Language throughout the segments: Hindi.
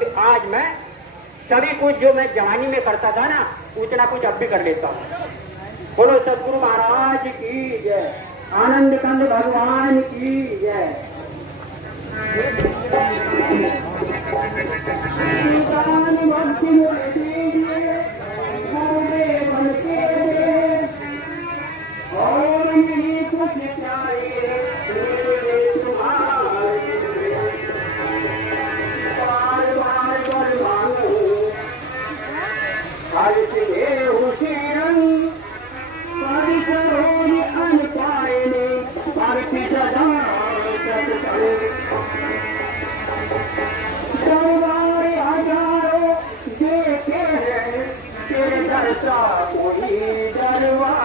कि आज मैं सभी कुछ जो मैं जवानी में करता था ना, उतना कुछ अब भी कर लेता हूँ। बोलो सदगुरु महाराज की जय, आनंद कंद भगवान की जय। और नहीं कुछ प्यारे कोई दरबार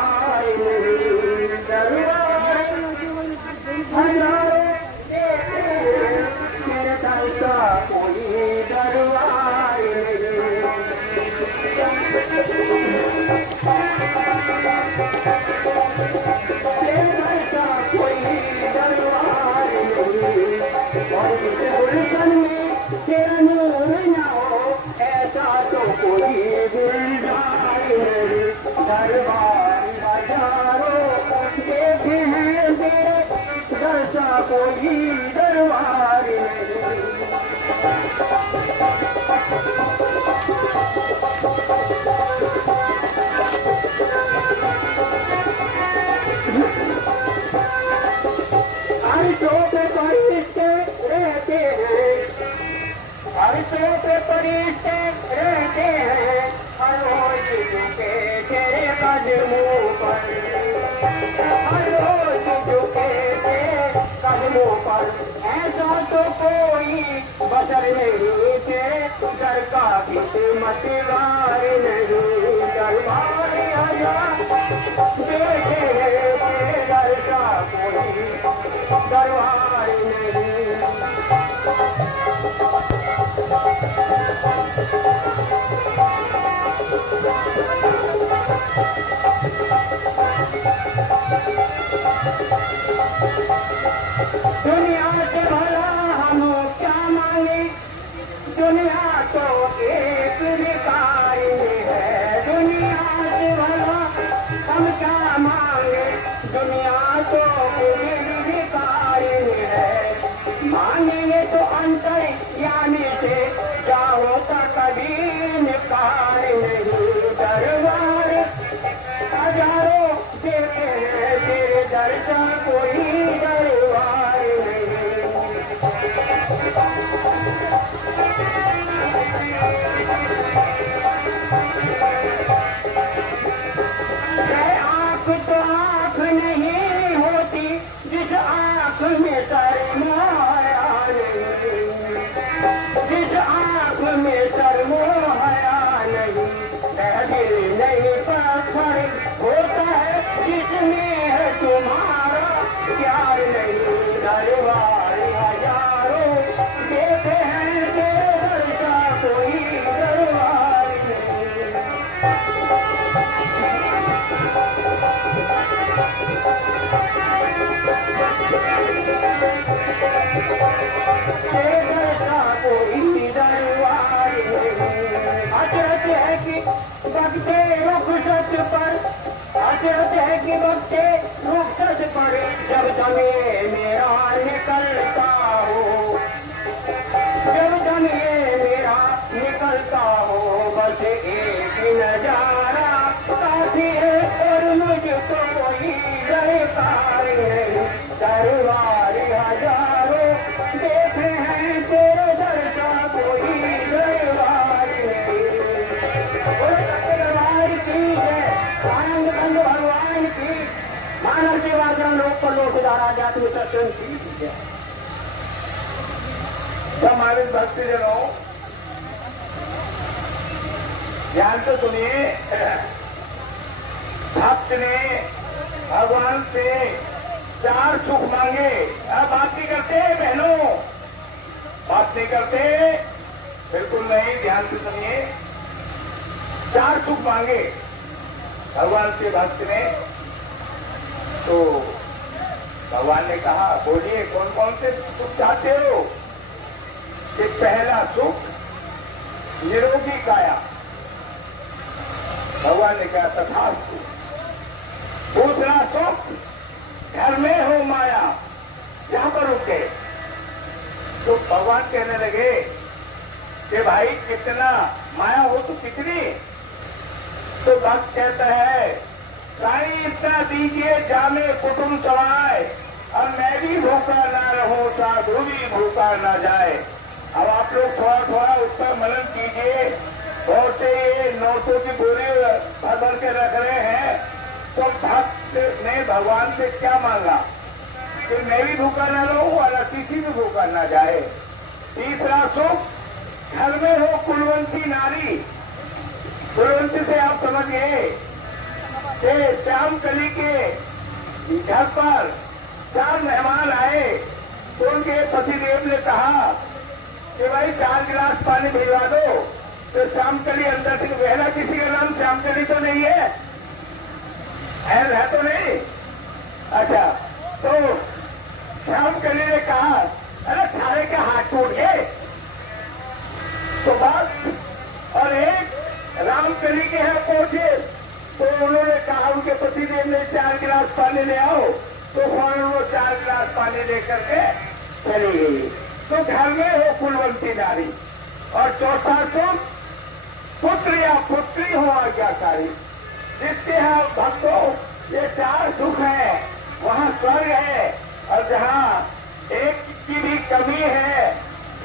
अर्शों पे परिश्ते रहते हैं, अर्शों पे परिश्ते रहते हैं, हर रोज झुके तेरे कदमों पर, हर रोज झुके कदमों पर। ऐसा तो कोई बसर नहीं तेरे दर का किस्मतवार नहीं, दरबार आजा देखे तेरे दर का कोई दरबार नहीं। दुनिया से भला हम क्या मांगे, दुनिया तो एक निकाय है, दुनिया से भला हम क्या मांगे, दुनिया तो एक निकाय है। मांगेंगे तो अंतर यानी से जाओ का कभी निकाल नहीं, दरबार हजारों देते हैं तेरे दर्शन कोई दरबार नहीं। आँख तो आँख नहीं होती जिस आँख में सरमाया नहीं, जिस आँख में सरमाया नहीं, दिल नहीं पत्थर होता है जिसमें है तुम्हारा प्यार नहीं, दरबार हजारों देते हैं तेरे दर का कोई दरबार नहीं। तेरे दर का कोई दरबार नहीं। अजरत है कि बगते रुखसत पर, अजरत है कि बगते रुखसत पर, जब दमे मेरा निकलता हो, जब दमे मेरा निकलता हो, बस एक नजारा काफी है और मुझको कोई दरकार नहीं, दरबार हजारों देखे हैं तेरे दर का कोई दरबार नहीं। दरबार की है आनंद कंद भगवान की, मानव सेवा जन लोक पर लोक धारा जाति सत्संग की। सम्मानित भक्तजनों, ध्यान से सुनिए। भक्त ने भगवान से 4 सुख मांगे। अब बात नहीं करते बहनों, बात नहीं करते, बिल्कुल नहीं। ध्यान से सुनिए। 4 सुख मांगे भगवान से भक्त ने। तो भगवान ने कहा, बोलिए कौन कौन से सुख चाहते हो? कि पहला सुख निरोगी काया। भगवान ने कहा तथास्तु। दूसरा सुख घर में हो माया, यहां पर रुके। तो भगवान कहने लगे कि भाई कितना माया हो तो कितनी। तो भक्त कहता है साईं इतना दीजिए जामे कुटुंब चलाए, और मैं भी भूखा ना रहूं साधु भी भूखा ना जाए। अब आप लोग थोड़ा थोड़ा उस पर मनन कीजिए। बहुत से ये नोटों की बोरी भर भर के रख रहे हैं, तो भक्त ने भगवान से क्या मांगा कि मैं भी भूखा ना रहूं और अतिथि भी भूखा ना जाए। तीसरा सुख घर में हो कुलवंती नारी। कुलवंती से आप समझिए कि श्याम कली के घर पर 4 मेहमान आए, तो उनके पतिदेव ने कहा कि भाई 4 गिलास पानी भिजवा दो। तो श्यामकली अंदर से वहला किसी का नाम श्यामकली तो नहीं है, है तो नहीं। अच्छा, तो श्यामकली ने कहा अरे सारे के हाथ टूट गए। तो बात और एक रामकली के यहाँ पहुंचे, तो उन्होंने कहा उनके पतिदेव ने 4 गिलास पानी ले आओ, तो फौरन वो 4 गिलास पानी लेकर के चली गई। तो घर में हो कुलवंती नारी। और चौथा सुख पुत्र या पुत्री हो आज्ञाकारी। जिसके यहाँ भक्तों ये 4 सुख है, वहाँ स्वर्ग है। और जहाँ एक की भी कमी है,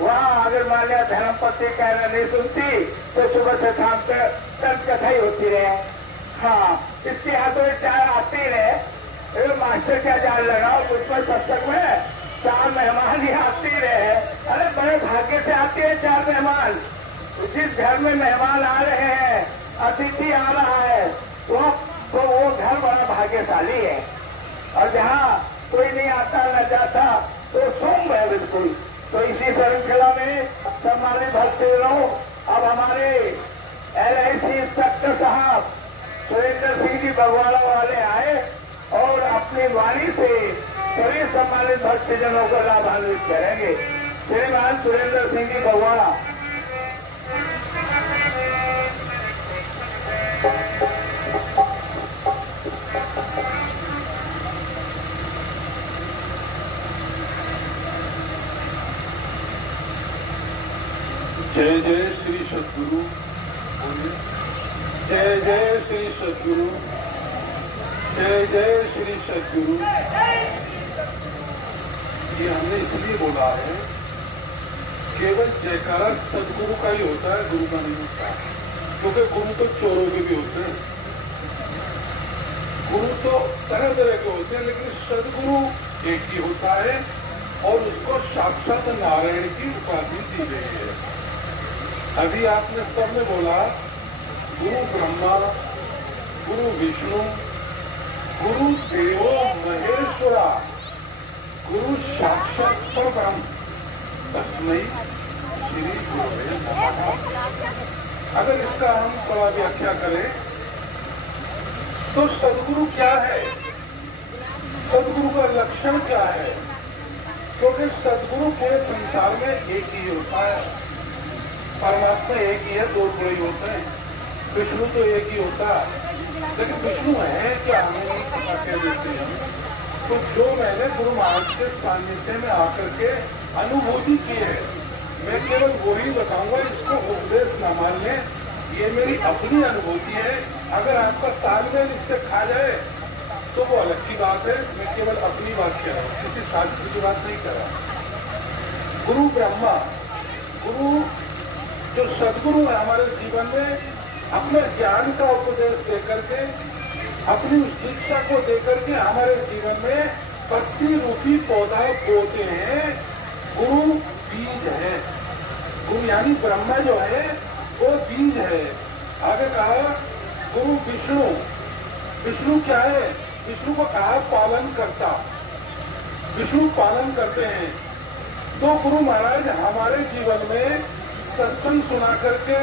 वहाँ अगर मान लिया धर्मपति कहना नहीं सुनती, तो सुबह से शाम तक दंत कथा ही होती रहे। हाँ, इसके यहाँ तो 4 आते रहे। मास्टर क्या जान लगाओ उस पर सत्संग में 4 मेहमान ही आते रहे। अरे बड़े भाग्य से आते हैं 4 मेहमान। जिस घर में मेहमान आ रहे हैं, अतिथि आ रहा है, तो वो घर बड़ा भाग्यशाली है। और जहाँ कोई नहीं आता न जाता, तो सुम है बिल्कुल। तो इसी श्रृंखला में सम्मानित भक्त रहो। अब हमारे LIC इंस्पेक्टर साहब सुरेंद्र सिंह जी बगवाड़ा वाले आए और अपनी वाणी से सभी सम्मानित भक्तजनों को लाभान्वित करेंगे। श्रीमान सुरेंद्र सिंह जी बगवाड़ा। जय जय श्री सद्गुरु। जय जय श्री सद्गुरु। जय जय श्री सद्गुरु। ये हमने इसलिए बोला है, केवल जयकारा सद्गुरु का ही होता है, गुरु का नहीं होता। क्योंकि गुरु तो चोरों के भी होते हैं, गुरु तो तरह तरह के होते हैं, लेकिन सद्गुरु एक ही होता है और उसको साक्षात नारायण की उपाधि दी गई है। अभी आपने सब में बोला गुरु ब्रह्मा, गुरु विष्णु, गुरु देवो महेश्वरा, गुरु साक्षात परब्रह्म, तस्मै श्री गुरुवे नमः। अगर इसका हम थोड़ा व्याख्या करें तो सद्गुरु क्या है, सद्गुरु का लक्षण क्या है? क्योंकि सद्गुरु के संसार में एक ही होता है, परमात्मा एक ही है, 2 थोड़े ही होते हैं। विष्णु तो एक ही होता है, लेकिन विष्णु है क्या हमें नहीं पता कह देते हैं। तो जो मैंने गुरु महाराज के सानिध्य में आकर के अनुभूति की है, मैं केवल वही बताऊंगा, इसको उपदेश न मान लें, ये मेरी अपनी अनुभूति है। अगर आपका तालमेल इससे खा जाए तो वो अलग की बात है। मैं केवल अपनी बात कह रहा हूँ, किसी शास्त्र की बात नहीं कर रहा। गुरु ब्रह्मा, गुरु जो सद्गुरु है हमारे जीवन में, अपने ज्ञान का उपदेश देकर के, अपनी उस शिक्षा को देकर के हमारे जीवन में पत्ती रूपी पौधा बोते हैं। गुरु बीज है, गुरु यानी ब्रह्मा जो है वो बीज है। आगे कहा गुरु विष्णु, विष्णु क्या है? विष्णु को कहा पालन करता, विष्णु पालन करते हैं। तो गुरु महाराज हमारे जीवन में सत्संग सुना करके,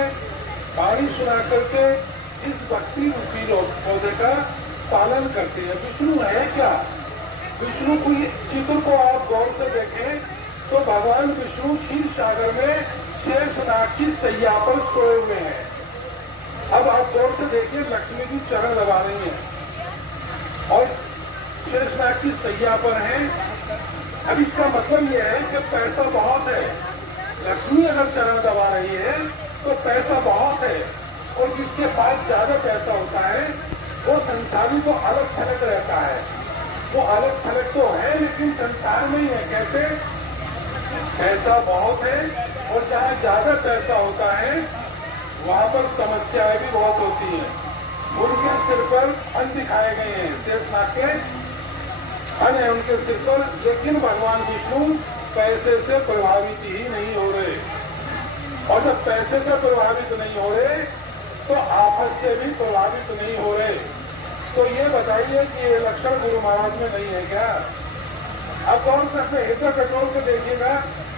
वाणी सुना करके इस भक्ति रूपी पौधे का पालन करते हैं। विष्णु है क्या? विष्णु को चित्र को आप गौर से देखें तो भगवान विष्णु क्षीर सागर में शेषनाग की सैया पर सोए हुए हैं। अब आप गौर से देखिए, लक्ष्मी जी चरण लगा रही हैं और शेषनाग की सैया पर हैं। अब इसका मतलब यह है कि पैसा बहुत है। लक्ष्मी अगर चरण दबा रही है तो पैसा बहुत है, और जिसके पास ज्यादा पैसा होता है वो संसारी को अलग थलग रहता है। वो अलग थलग तो है लेकिन संसार में ही है। कैसे? पैसा बहुत है और जहाँ ज्यादा पैसा होता है वहां पर समस्याएं भी बहुत होती हैं। उनके सिर पर अन्न दिखाए गए हैं, शेषनाग के अन्न है उनके सिर पर, लेकिन भगवान विष्णु पैसे से प्रभावित ही नहीं हो रहे। और जब पैसे से प्रभावित नहीं हो रहे तो आफत से भी प्रभावित नहीं हो रहे। तो ये बताइए कि ये लक्षण गुरु महाराज में नहीं है क्या? अब कौन सा हृदय कटोर के देखिएगा,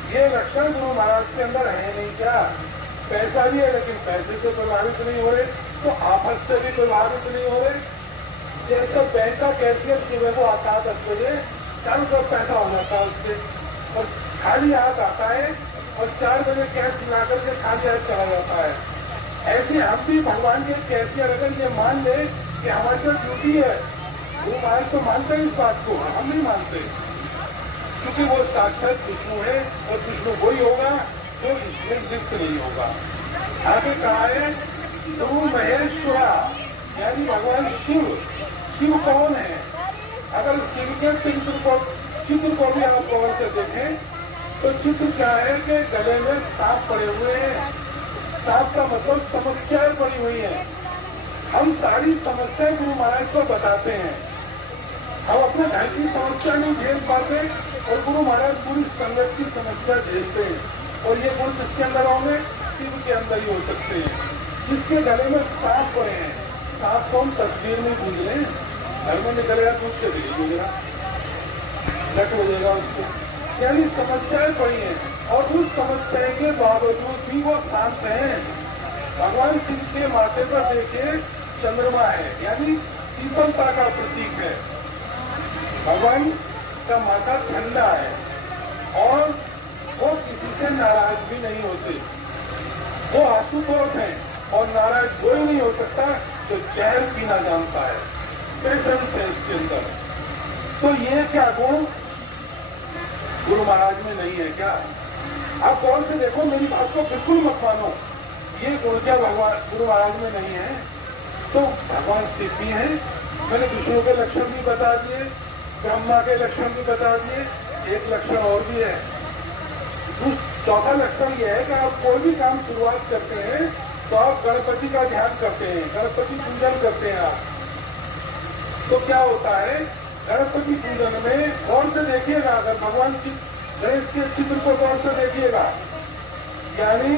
ये लक्षण गुरु महाराज के अंदर है नहीं क्या? पैसा भी है लेकिन पैसे से प्रभावित नहीं हो रहे, तो आफत से भी प्रभावित नहीं हो रहे। जैसे बैंक का कैशियर सुबह को आता है 10 बजे, चारों तरफ पैसा हो जाता है उससे, और खाली हाथ आता है और 4 बजे कैश ला करके खाली हाथ चला जाता है। ऐसे हम भी भगवान के कैशियर अगर ये मान ले कि हमारी जो ड्यूटी है, वो महाराज तो मानते हैं इस बात को, हम नहीं मानते, क्योंकि वो साक्षात विष्णु है और विष्णु वही होगा जो इसमें लिप्त नहीं होगा। आगे कहा है ध्रुव महेश्वरा, यानी भगवान शिव। शिव कौन है? अगर शिव के चित्र को भी आप गौर से देखें तो चित्र क्या है कि गले में सांप पड़े हुए हैं। सांप का मतलब समस्याएं पड़ी हुई हैं। हम सारी समस्याएं गुरु महाराज को बताते हैं। हम अपने घर की समस्या नहीं झेल पाते और गुरु महाराज पूरी संगत की समस्या झेलते हैं। और ये गुण किसके अंदर होंगे? शिव के अंदर ही हो सकते हैं। जिसके गले में सांप पड़े हैं, सांप को हम तस्वीर में गूंज लें, घर में निकलेगा दूध से भी गूंजेगा, लट बजेगा उसको, यानी समस्याएं पड़ी हैं और उस समस्या के बावजूद भी वो शांत हैं। भगवान शिव के माथे पर देखिए चंद्रमा है, यानी शीतलता का प्रतीक है। भगवान का माथा ठंडा है और वो किसी से नाराज भी नहीं होते। वो आशुतोष है और नाराज कोई नहीं हो सकता जो जहर पीना जानता है। पेशेंस है इसके अंदर। तो ये क्या गुण गुरु महाराज में नहीं है क्या? आप कौन से देखो, मेरी बात को बिल्कुल मत मानो, ये गुण क्या भगवान गुरु महाराज में नहीं है? तो भगवान शिव भी हैं। मैंने विष्णु के लक्षण भी बता दिए, ब्रह्मा के लक्षण भी बता दिए, एक लक्षण और भी है। चौथा लक्षण यह है कि आप कोई भी काम शुरुआत करते हैं तो आप गणपति का ध्यान करते हैं, गणपति पूजन करते हैं आप। तो क्या होता है, गणपति पूजन में गौर से देखिएगा, अगर भगवान गणेश के चित्र को गौर से देखिएगा, यानी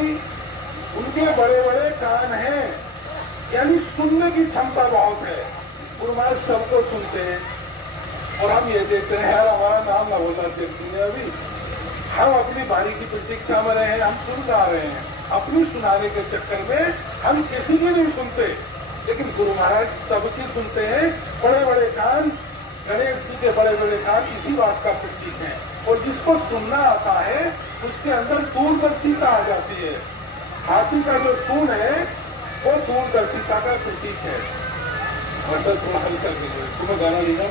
उनके बड़े बड़े कान हैं, यानी सुनने की क्षमता बहुत है। गुरु महाराज सबको सुनते हैं और हम ये देखते हैं यार हमारा नाम ना होता सुनिए, अभी हम अपनी बारी की प्रतीक्षा में रहे हैं, हम सुन गा रहे हैं। अपनी सुनाने के चक्कर में हम किसी की नहीं सुनते, लेकिन गुरु महाराज सबकी सुनते हैं। बड़े बड़े कान, गणेश जी के बड़े बड़े कान इसी बात का प्रतीक है। और जिसको सुनना आता है उसके अंदर दूरदर्शिता आ जाती है। हाथी का जो सूंड है वो दूरदर्शिता का प्रतीक है। थोड़ा हल्का तुम्हें गाना लिखा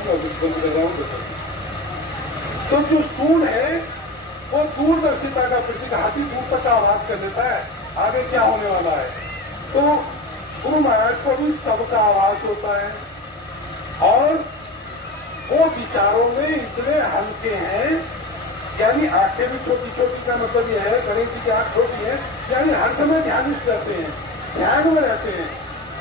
तो जो सूंड है वो दूरदर्शिता का प्रतीक, हाथी दूर तक आवाज कर देता है आगे क्या होने वाला है। तो गुरु महाराज को भी सबका आवाज होता है और वो विचारों में इतने हल्के हैं, यानी आंखें भी छोटी छोटी का मतलब यह है, गणेश जी की आंख छोटी है, यानी हर समय ध्यानिष्ठ रहते हैं, ध्यान में रहते हैं।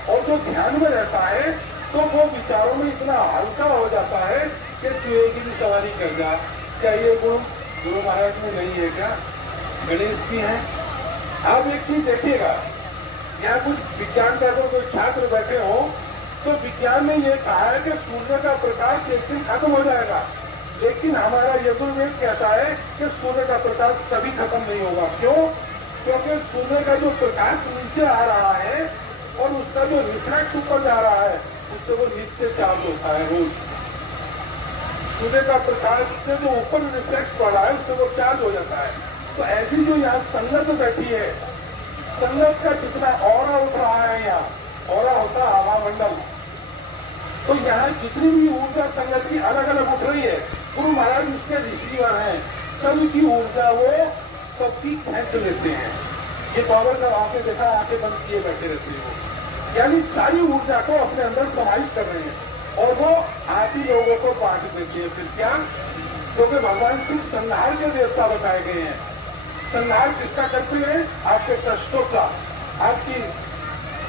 और जो ध्यान में रहता है तो वो विचारों में इतना हल्का हो जाता है कि चूहे की भी सवारी कर जा। क्या ये गुण गुरु महाराज में नहीं है क्या? गणेश जी हैं। आप एक चीज देखिएगा, यहाँ कुछ विज्ञान का कोई छात्र बैठे हो तो विज्ञान ने यह कहा है कि सूर्य का प्रकाश एक दिन खत्म हो जाएगा, लेकिन हमारा यजुर्वेद कहता है कि सूर्य का प्रकाश कभी खत्म नहीं होगा। क्यों? क्योंकि सूर्य का जो प्रकाश नीचे आ रहा है और उसका जो रिफ्लेक्ट ऊपर जा रहा है उससे वो नीचे चार्ज होता है। रोज सूर्य का प्रकाश से जो ऊपर रिफ्लेक्ट पड़ रहा है उससे वो चार्ज हो जाता है। तो ऐसी जो यहाँ संगत बैठी है, संगत का जितना ऑरा उठ रहा है, यहाँ ऑरा होता है हवा मंडल, तो यहाँ जितनी भी ऊर्जा संगत की अलग अलग उठ रही है, गुरु महाराज उसके रिसीवर हैं, सभी की ऊर्जा वो सबकी खेच लेते हैं। ये बाबा जब आके देखा, आके बंद किए बैठे रहते हैं वो, यानी सारी ऊर्जा को अपने अंदर समाहित कर रहे हैं और वो आदि लोगों को बांट देते हैं। फिर क्या? क्योंकि भगवान सिर्फ संहार के देवता बताए गए हैं। संहार किसका करते हैं? आपके कष्टों का, आपकी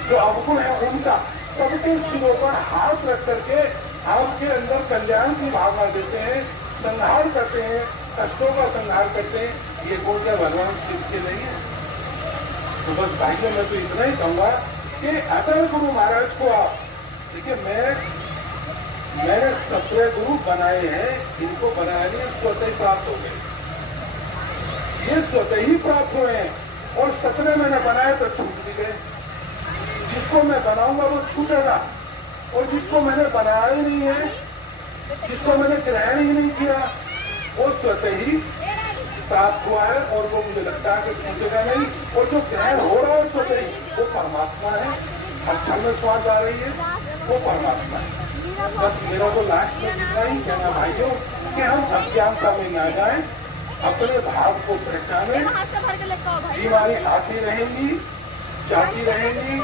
जो अवगुण है उनका, सबके सिरों पर हाथ रख करके आपके अंदर कल्याण की भावना देते हैं, संहार करते हैं, कष्टों का संहार करते हैं। ये गुण क्या भगवान शिव के नहीं है? तो बस भाइयों मैं तो इतना ही कहूंगा कि अगर गुरु महाराज को आप देखिए, मैंने 17 गुरु बनाए हैं, इनको बनाया नहीं, स्वतः ही प्राप्त हो गए, ये स्वतः ही प्राप्त हुए हैं। और 17 मैंने बनाए तो छूट भी गए। जिसको मैं बनाऊंगा वो छूटेगा, और जिसको मैंने बनाया ही नहीं है, जिसको मैंने ग्रहण ही नहीं किया, वो स्वतः ही प्राप्त हुआ है और वो मुझे लगता है कि छूटेगा नहीं। और जो ग्रहण हो रहा है स्वतः ही, वो परमात्मा है। अच्छा में स्वाद आ रही है, वो परमात्मा है। बस मेरा तो लास्ट में इतना ही कहना भाइयों कि हम अज्ञानता में ना जाएं, अपने भाव को पहचाने। बीमारी आती रहेंगी, जाती रहेंगी,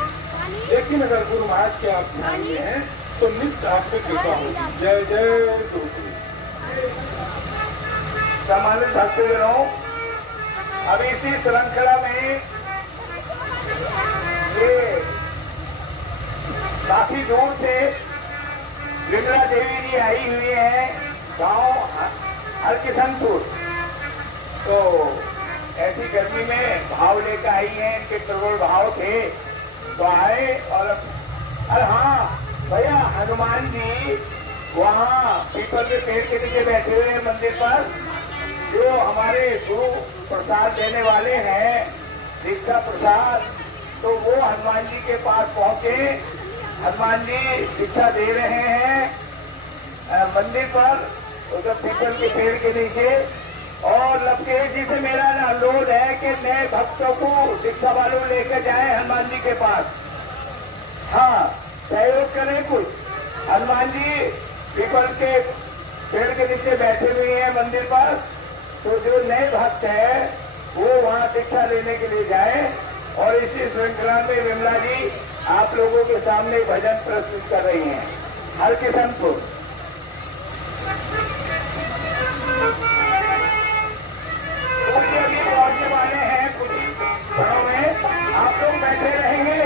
लेकिन अगर गुरु महाराज के आप ध्यान में हैं तो नित्य आप पे कृपा होगी। जय जय गुरु। सम्मानित भक्तजनों, अभी इसी श्रृंखला में ये काफी दूर से विमला देवी जी आई हुई है, गांव हरकिशनपुर। तो ऐसी गर्मी में भाव लेकर आई हैं, इनके प्रबल भाव थे तो आए। और अरे हाँ भैया, हनुमान जी वहाँ पीपल के पेड़ के नीचे बैठे हुए हैं मंदिर पर। जो हमारे गुरु प्रसाद देने वाले हैं, दीक्षा प्रसाद, तो वो हनुमान जी के पास पहुंचे। हनुमान जी दीक्षा दे रहे हैं मंदिर पर, उधर पीपल के पेड़ के नीचे। और लपकेश जी से मेरा अनुरोध है कि नए भक्तों को दीक्षा वालों लेकर जाए हनुमान जी के पास। हाँ, सहयोग करें कुछ। हनुमान जी पीपल के पेड़ के नीचे बैठे हुए हैं मंदिर पर, तो जो नए भक्त है वो वहाँ दीक्षा लेने के लिए जाए। और इसी श्रृंखला में विमला जी आप लोगों के सामने भजन प्रस्तुत कर रही हैं, हरकिशनपुर। पहुंचने वाले हैं कुछ क्षणों में, आप लोग बैठे रहेंगे।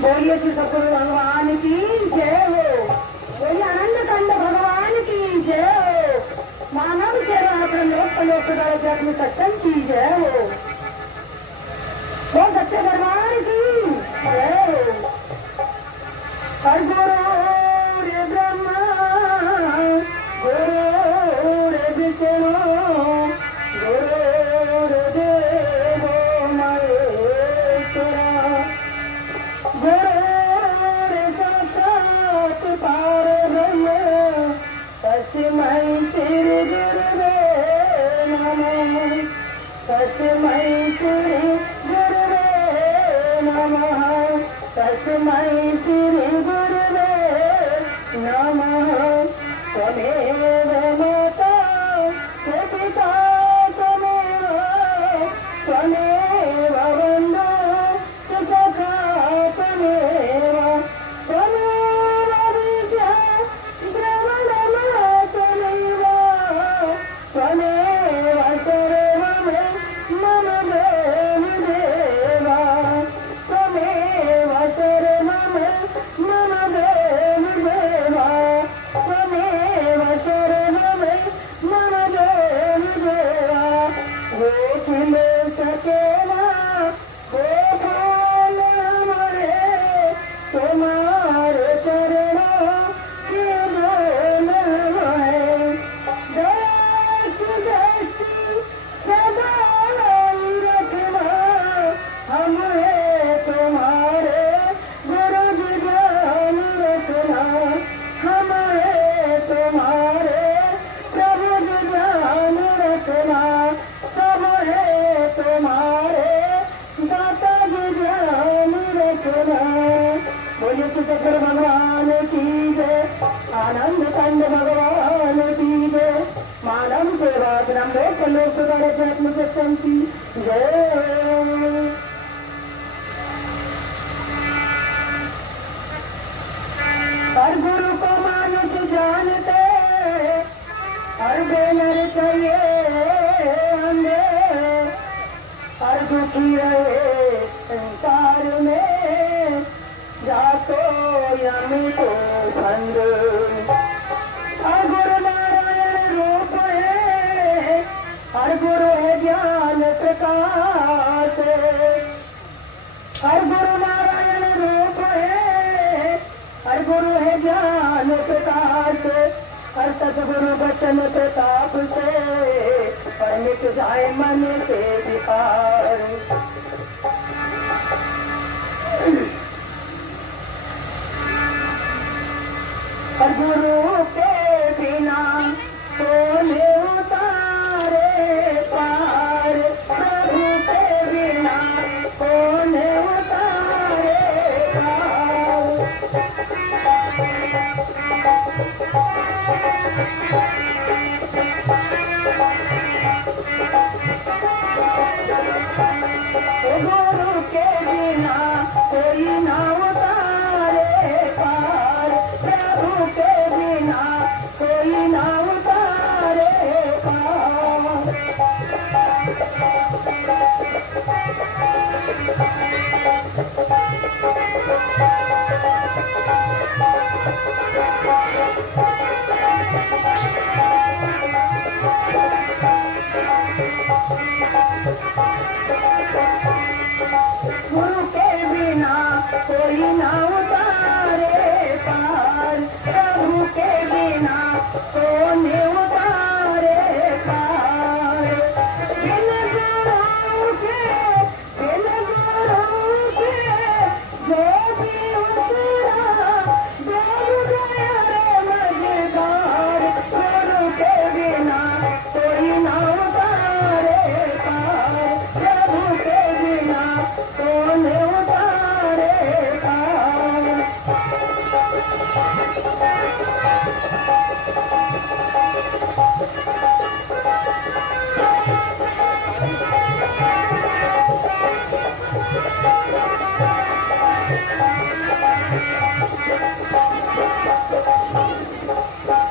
बोलिए श्री सतगुरु भगवान की जय हो। बोलिए आनंद कंद भगवान की जय हो। मानव सेवा लोक जग में सत्संग की जय हो। वो सच्चे भगवान की जय हो। हर गुरु रे ब्रह्मा, गुरु रे विष्णु, गुरु रे देवो महेश्वरा, गुरु साक्षात परब्रह्म, तस्मै श्री गुरुवे नमः, तस्मै श्री गुरुवे नमः, तस्मै श्री गुरुवे नमः। त्वमेव माता पिता त्वमेव, त्वमेव बन्धु सखा त्वमेव, त्वमेव विद्या द्रवणमा त्वमेव, त्वमेव सर्वं मम देवदेव, त्वमेव सर्वं मम देवदेव, त्वमेव सर्वं मम देवदेव। गोकुल सकेला गोपाल हमारे, तुम्हारे चरणों के बोल है, तुम्हारे दाता जी ध्यान रखना। बोलिए सतगुरु भगवान की जय, आनंद कंद भगवान की जय, मानव सेवा ग्राम लोक जन्म सत्संग की जय। हर गुरु को मानुष जानते, हर बेनर चाहिए अंधे, हर दुखी रहे संसार में, जातो यमी को फंद। हर गुरु नारायण रूप है, हर गुरु है ज्ञान प्रकाश, हर गुरु नारायण रूप है, हर गुरु है ज्ञान प्रकाश, हर सतगुरु बचन प्रताप से, पर मिट जाए मन के विकार। हर गुरु के बिना कोने उतारे पार, प्रभु के बिना कोने उतारे पार। गुरु के बिना कोई ना उतारे पार, प्रभु के बिना कोई ना उतारे पार। गुरु के बिना कोई ना उतारे पार, प्रभु के बिना कौन उतारे पार। बिन गुरु के, बिन गुरु के जो भी उतरा, डूब गया रे मझधार। गुरु के बिना कोई ना उतारे पार, प्रभु के बिना कौन उतारे पार।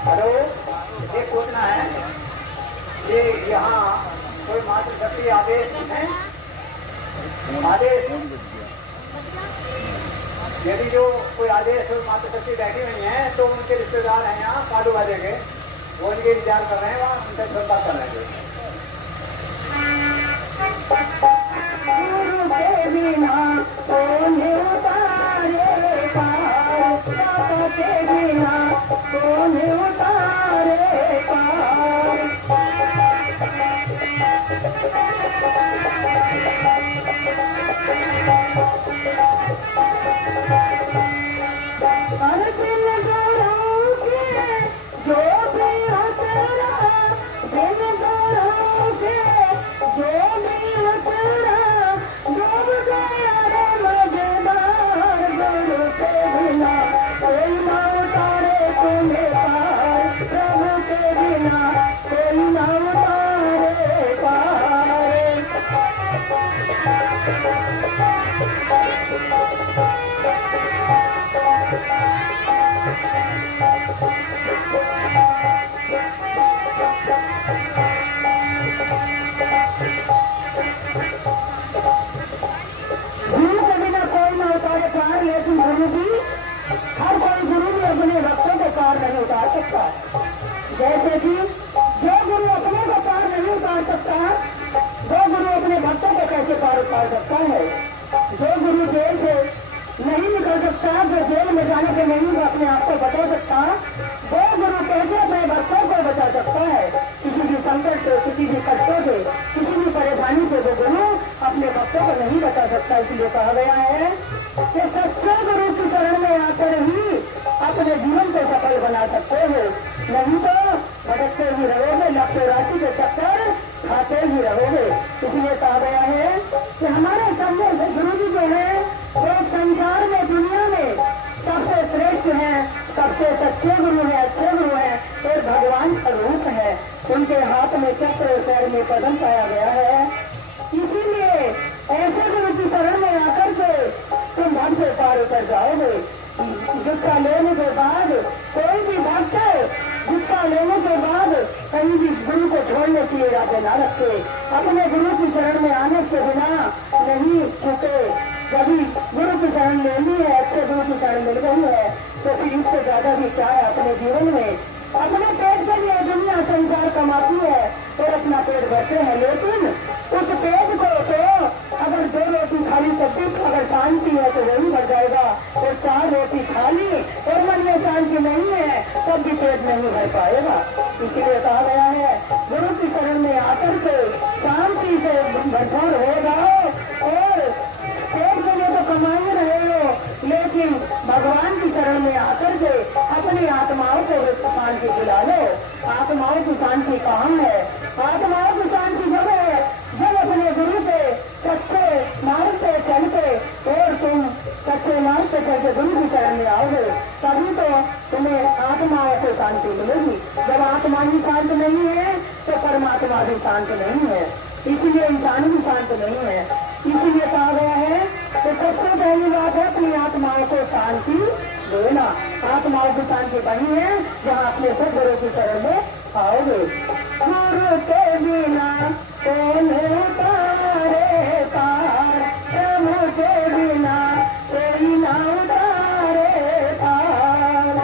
हेलो, ये पूछना है कि यहाँ कोई मातृशक्ति आदेश है? आदेश यदि जो कोई आदेश मातृशक्ति बैठी हुई है तो उनके रिश्तेदार हैं यहाँ कालू वाले के, वो उनके इंतजार कर रहे हैं, वहाँ उनसे श्रद्धा कर रहे हैं। गुरु के बिना कौन उतारे पार, दाता के बिना कौन उतारे पार। हर दिन गुरु के जो भी उतरा, बिन गुरु के जो भी उतरा, डूब गया रे मझधार। गुरु के बिना कोई ना उतारे तुम्हें पार, प्रभु के बिना कोई ना उतारे पार। गुरु के बिना कोई ना उतारे पार, लेकिन गुरु भी, हर कोई गुरु भी अपने भक्तों को पार नहीं उतार सकता। जैसे कि जो गुरु अपने को पार नहीं उतार सकता, वो गुरु अपने भक्तों को कैसे पार उतार सकता है। जो गुरु जेल से नहीं निकल सकता, जो जेल में जाने से नहीं अपने आप को बचा सकता, वो गुरु कैसे अपने भक्तों को बचा सकता है। किसी भी संकट से, किसी भी कष्टों से, किसी भी परेशानी से वो गुरु अपने भक्तों को नहीं बचा सकता। इसलिए कहा गया है कि सच्चे गुरु की शरण में आकर ही अपने जीवन को सफल बना सकते हो, नहीं तो भटकते ही रहोगे, लक्ष्य राशि के चक्कर खाते ही रहोगे। इसलिए कहा गया है ये कदम पाया गया है। इसीलिए ऐसे गुरु की शरण में आकर के तुम भक्त से पार उतर जाओगे। गुस्सा लेने के बाद कोई भी भक्त गुस्सा लेने के बाद कहीं भी गुरु को छोड़ने की इरादे न रखे, अपने गुरु की शरण में आने के बिना नहीं छूटे। कभी गुरु की शरण लेनी है, अच्छे गुरु की शरण मिल गई है तो फिर इससे ज्यादा भी क्या है अपने जीवन में। अपने पेट के लिए दुनिया संसार कमाती है और अपना पेट भरते हैं, लेकिन उस पेट को तो अगर 2 रोटी खाली तब भी अगर शांति है तो वही भर जाएगा, और 4 रोटी खाली और मन में शांति नहीं है तब भी पेट नहीं भर पाएगा। इसीलिए कहा गया है गुरु की शरण में आकर के शांति से भरपूर हो जाओ, और पेट के लिए तो कमाई रहे हो लेकिन भगवान की शरण में आकर के अपनी आत्माओं को शांति दिला लो। आत्माओं की शांति कहाँ है? आत्माओं की शांति जब है जब अपने गुरु के सच्चे मार्ग पे चलते, और तुम सच्चे मार्ग पे चलते गुरु की शरण में आओगे तभी तो तुम्हें आत्माओं को शांति मिलेगी। जब आत्मा ही शांत नहीं है तो परमात्मा भी शांत नहीं है, इसीलिए इंसान भी शांत नहीं है। इसीलिए कहा गया है तो सबसे पहली बात है अपनी आत्माओं को शांति देना। आत्माओं की शांति बनी है जहाँ अपने सब गुरु की शरण में आओगे। गुरु के बिना कौन उतारे पार, प्रभु के बिना कोई ना उतारे पार।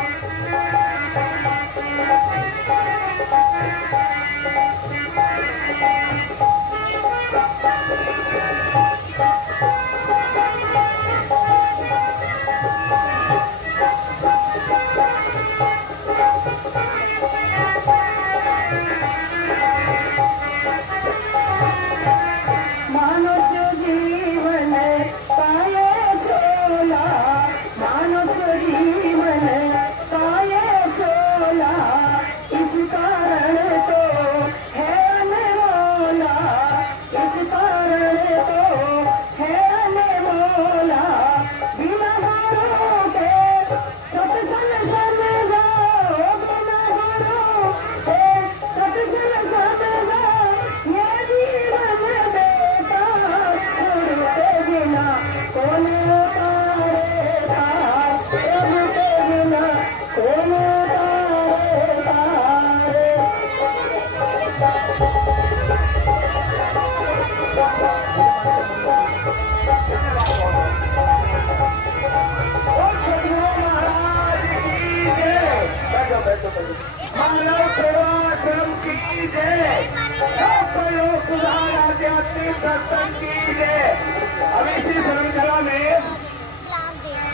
अब इसी श्रृंखला में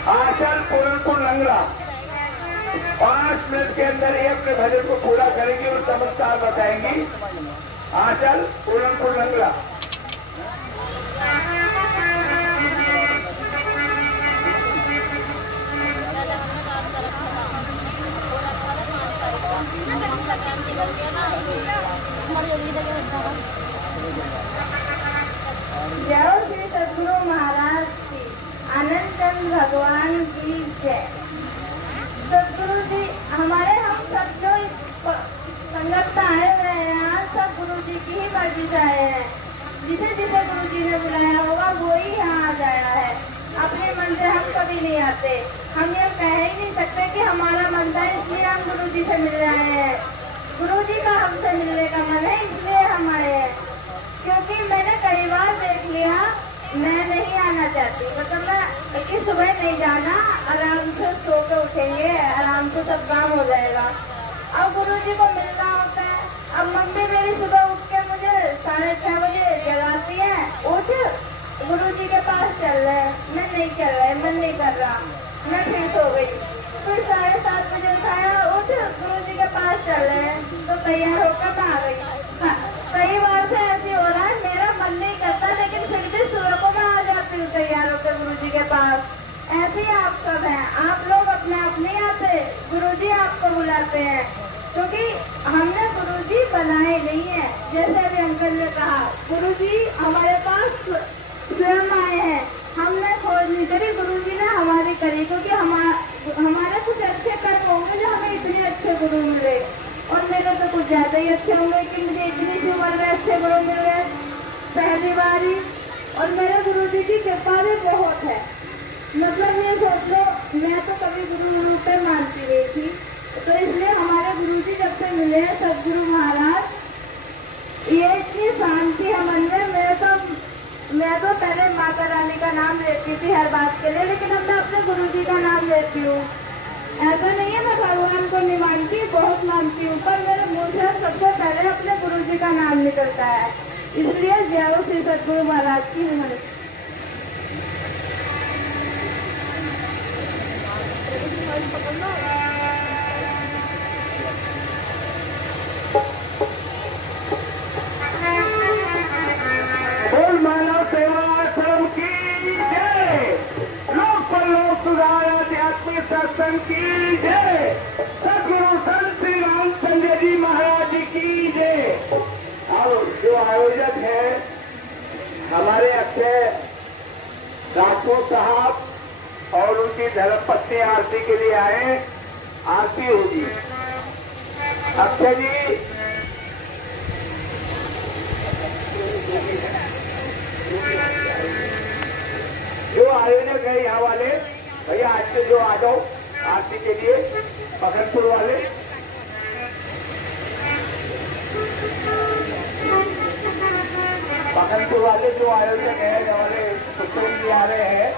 आशल पूरनपुर लंगड़ा 5 मिनट के अंदर ये अपने भजन को पूरा करेंगी और चमत्कार बताएंगी। आशल पूरनपुर लंगड़ा। जय श्री सदगुरु महाराज की, आनंद चंद भगवान की जय। सदगुरु जी हमारे हम सब जो संगत आए हुए हैं यहाँ सब गुरु जी की ही मर्जी से आए हैं। जिसे जिसे गुरु जी ने बुलाया होगा वो ही यहाँ आ जाया है। अपने मन से हम कभी नहीं आते। हम ये कह ही नहीं सकते कि हमारा मन था इसलिए हम गुरु जी से मिल रहे हैं। गुरु जी का हमसे मिलने का मन है इसलिए हम आए हैं। क्योंकि मैंने कई बार देख लिया मैं नहीं आना चाहती, मतलब मैं कि सुबह नहीं जाना, आराम से सो के उठेंगे, आराम से सब काम हो जाएगा। अब गुरु जी को मिलना होता है। अब मम्मी मेरी सुबह उठ के मुझे 6:30 बजे जगाती है, उठ गुरु जी के पास चल रहे। मैं नहीं चल रहा, मन नहीं कर रहा, मैं फिर सो गई। फिर 7:30 बजे उठाया, उठ गुरु जी के पास चल रहे, तो तैयार होकर मैं आ गई। कई बार से ऐसे हो रहा है मेरा मन नहीं करता लेकिन फिर भी सुबह को मैं आ जाती हूँ तैयार होकर गुरु जी के पास। ऐसे ही आप सब हैं, आप लोग अपने अपने आते, गुरु जी आपको बुलाते हैं क्योंकि हमने गुरु जी बनाए नहीं है। जैसे अभी अंकल ने कहा गुरु जी हमारे पास स्वयं आए हैं, हमने खोज नहीं करी, गुरु जी ने हमारी करी क्योंकि हमारे कुछ अच्छे कर्म होंगे जो हमें इतने अच्छे गुरु मिले। और मेरे तो कुछ ज्यादा ही अच्छे होंगे कि मुझे इतनी सी उम्र में अच्छे गुरु मिल गए पहली बार ही। और मेरे गुरु जी की कृपा भी बहुत है। मतलब ये सोच लो, मैं तो कभी गुरु पे मानती रही थी, तो इसलिए हमारे गुरु जी जब से मिले हैं सदगुरु महाराज, ये इतनी शांति है मन में। मैं तो पहले माता रानी का नाम लेती थी हर बात के लिए, लेकिन अब मैं अपने गुरु जी का नाम लेती हूँ। ऐसा नहीं है मैं भगवान को नहीं मानती, बहुत मानती हूँ, पर मेरे मुंह से सबसे पहले अपने गुरु जी का नाम निकलता है। इसलिए जय हो श्री सदगुरु महाराज की। बोल मानव सेवा आश्रम की जय, लोक पर लोक सुधार आध्यात्मिक सत्संग की जय, सदगुरु संत श्री रामचंद्र जी महाराज की जय। और जो आयोजक है हमारे अक्षय राठौर साहब और उनकी धर्मपत्नी आरती के लिए आए, आरती होगी। अक्षय जी जो आयोजक है यहाँ वाले भैया, आज से जो आ जाओ आरती के लिए, पखनपुर वाले। पखनपुर वाले जो आयोजक है, वाले पुस्तक आ रहे हैं,